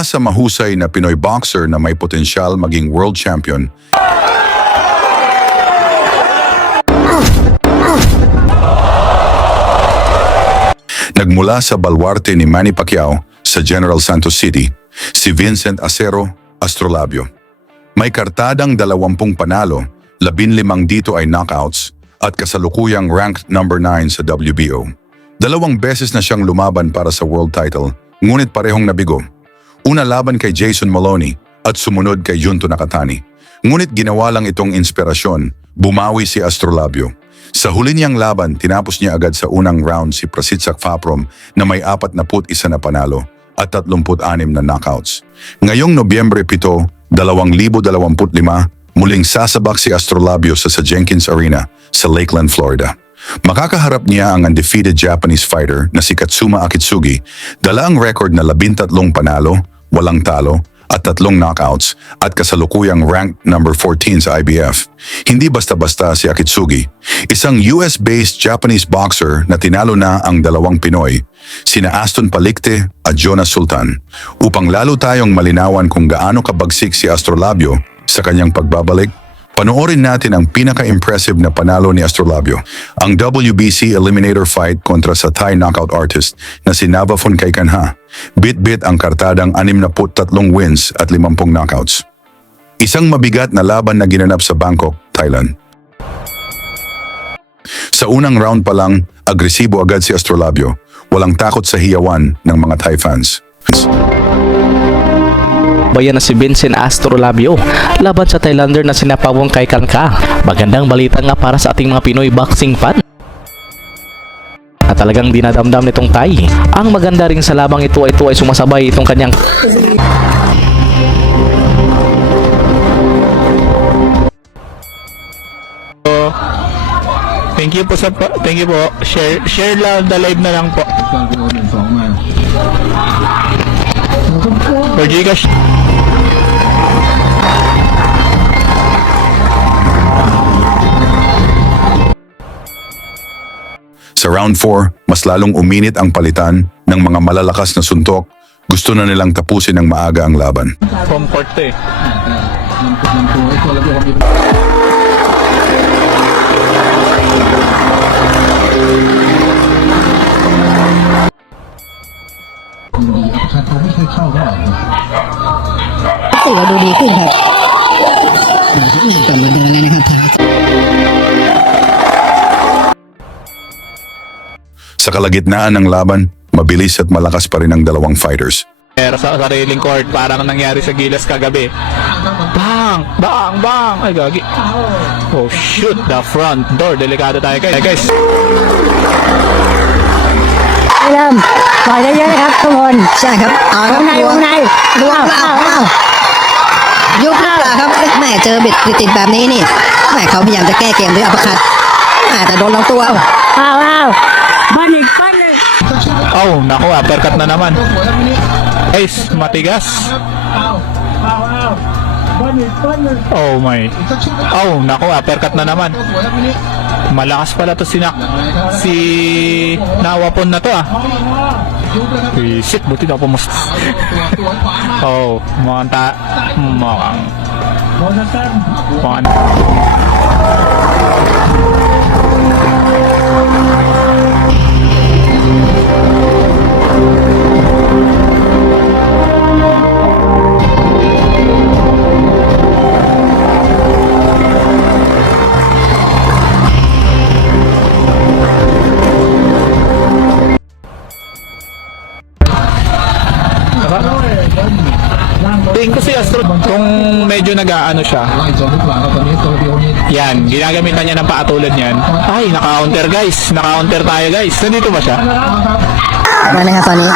Mula sa mahusay na Pinoy boxer na may potensyal maging world champion, nagmula sa balwarte ni Manny Pacquiao sa General Santos City, si Vincent Acero Astrolabio. May kartadang 20 panalo, 15 dito ay knockouts at kasalukuyang ranked number 9 sa WBO. 2 beses na siyang lumaban para sa world title, ngunit parehong nabigo. Una laban kay Jason Maloney at sumunod kay Junto Nakatani. Ngunit ginawa lang itong inspirasyon, bumawi si Astrolabio. Sa huli niyang laban, tinapos niya agad sa unang round si Prasitsak Faprom na may 41 na panalo at 36 na knockouts. Ngayong Nobyembre 7, 2025, muling sasabak si Astrolabio sa Jenkins Arena sa Lakeland, Florida. Makakaharap niya ang undefeated Japanese fighter na si Katsuma Akitsugi, dala ang record na 13 panalo, 8 talo, at 3 knockouts at kasalukuyang ranked number 14 sa IBF. Hindi basta-basta si Akitsugi, isang US-based Japanese boxer na tinalo na ang 2 Pinoy, sina Aston Palicte at Jonas Sultan. Upang lalo tayong malinawan kung gaano kabagsik si Astrolabio sa kanyang pagbabalik, panoorin natin ang pinaka-impressive na panalo ni Astrolabio, ang WBC Eliminator fight kontra sa Thai knockout artist na si Navafon Kaikanha. Bit-bit ang kartadang 63 wins at 50 knockouts. Isang mabigat na laban na ginanap sa Bangkok, Thailand. Sa unang round pa lang, agresibo agad si Astrolabio, walang takot sa hiyawan ng mga Thai fans. Bayan na si Vincent Astrolabio laban sa Thailander na sinapawang kay Kanka. Magandang balita nga para sa ating mga Pinoy boxing fan na talagang dinadamdam nitong Thai. Ang maganda rin sa labang ito ay sumasabay itong kanyang Thank you po share lang the live na lang po for Gcash. Sa round 4, mas lalong uminit ang palitan ng mga malalakas na suntok. Gusto na nilang tapusin ng maaga ang laban. Home court to eh.ถือว่าดูดีขึ้นครับกลับมาเดินเลยนะครับ Sa kalagitnaan ng laban, mabilis at malakas pa rin ang dalawang fighters. Pero sa sariling court, parang nangyari sa Gilas kagabi. Bang! Bang! Bang! Ay, gagi. Oh, shoot! The front door. Delikado tayo, guys. Alamปล่อยได้เยอะนะครับทุกคนใช่ครับเอาวงในดูเอายุบหน้าเหรอครับแม่เจอบิดติดแบบนี้นี่แม่เขาพยายามจะแก้เกมด้วยอัปคัตแต่โดนลำตัวบ้านอีกบ้านเลย Oh, naku, uppercut na naman. Guys, matigas. Oh my. Oh, naku, uppercut na naman. Malakas pala to si Nawapon na to ah. Shit, buti na pumus. Oh, mukhang tingin ko si Astro kung medyo nag-aano siya. Yan, ginagamitan niya ng paatulad niyan. Ay, naka-counter guys. Naka-counter tayo guys. Nandito ba siya? Mana nga Tony?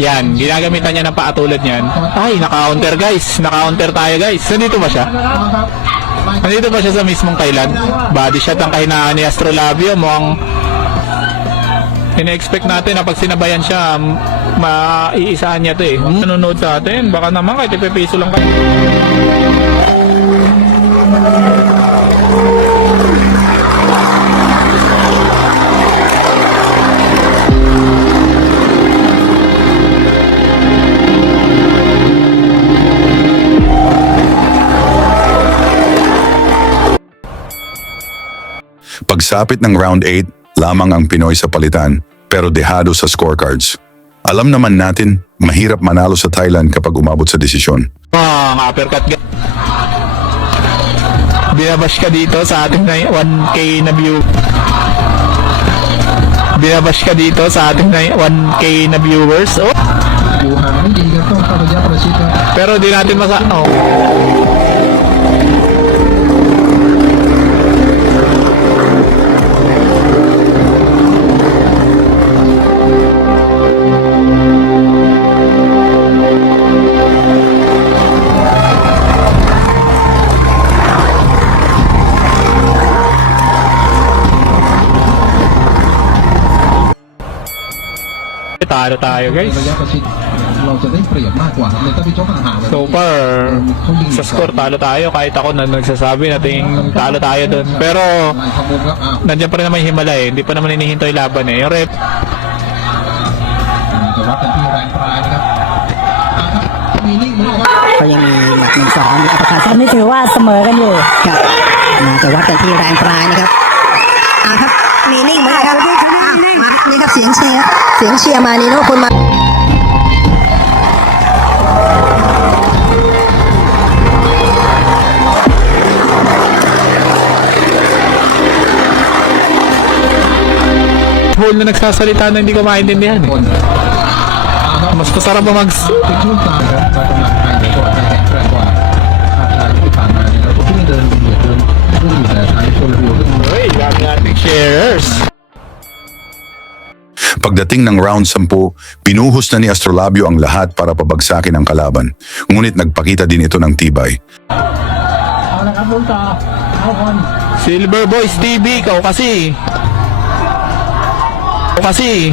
Yan, ginagamitan niya ng paatulad niyan. Ay, naka-counter guys. Naka-counter tayo guys. Nandito ba siya? Nandito ba siya sa mismong Thailand? Body shot ang kahinaan ni Astrolabio. Mukhang ina-expect natin na pag sinabayan siya, maiisahan niya to eh. Nanonood sa atin, baka naman kahit ipepeso lang kayo. Pagsapit ng round 8, lamang ang Pinoy sa palitan pero dehado sa scorecards. Alam naman natin, mahirap manalo sa Thailand kapag umabot sa desisyon. Ang uppercut. Binabash ka dito sa ating 1K na view. Binabash ka dito sa ating 1K na viewers. Oh. Pero di natin oh. Talo tayo guys. ระยะประชิดเราจะได้เปรียบมากกว่าครับเลยถ้าไปชกห่างๆ So far, sa score talo tayo kahit ako na nagsasabi nating talo tayo doon. Pero ไล่ขมุมครับอ้าว nandiyan pa rin naman yung Himalay, hindi pa naman hinihintay laban eh. Yung rep, จะวัดกันที่แรงปลายนะครับอ่ะครับมีนิ่งเหมือนกันครับ ก็ยังมีหมัด1-2มีอัปเปอร์คัตตอนนี้ถือว่าเสมอกันอยู่ครับจะวัดกันที่แรงปลายนะครับครับมีนิ่งเหมือนกันครับนี่ครับเสียงเชียร์มานีโน่คุณมา whole na nagsasalita na hindi ko maintindihan eh. Mas masarap pa เป็นช่วงกลางครับกำลังภายในก็จะแข็งแกร่งกว่าภาพการที่ผ่านมาเนี่ยเราก็ไม่เดินเบียดเดินรุ่นอยู่แต่ท้ายคนละวิวก็ Uy, dami nating sharers. Pagdating ng round 10, pinuhos na ni Astrolabio ang lahat para pabagsakin ang kalaban. Ngunit nagpakita din ito ng tibay. Silver Boys TV, ikaw kasi. Eh,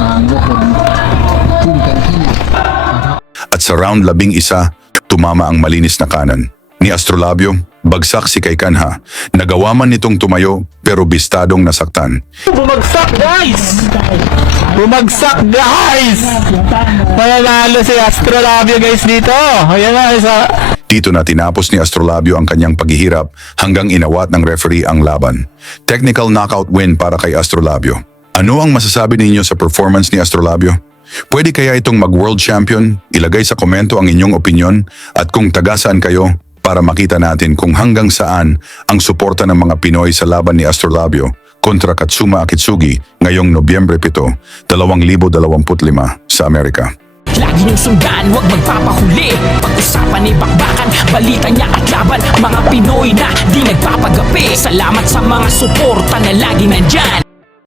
ทางพวกคนพุ่งเต็มที่นะครับ At sa round 11, tumama ang malinis na kanan. Ni Astrolabio, bagsak si kay Kanha. Nagawa man nitong tumayo pero bistadong nasaktan. bumagsak guys! Mananalo si Astrolabio guys dito. Ayan na, isa. Dito na tinapos ni Astrolabio ang kanyang paghihirap hanggang inawat ng referee ang laban. Technical knockout win para kay Astrolabio. Ano ang masasabi ninyo sa performance ni Astrolabio? Pwede kaya itong mag-world champion? Ilagay sa komento ang inyong opinyon at kung taga saan kayo para makita natin kung hanggang saan ang suporta ng mga Pinoy sa laban ni Astrolabio kontra Katsuma Akitsugi ngayong Nobyembre 7, 2025 sa Amerika. Lagi niyong sundan, huwag magpapahuli. Pag-usapan ni bakbakan, balita niya at laban. Mga Pinoy na di nagpapagapi. Salamat sa mga suporta na lagi nandyan.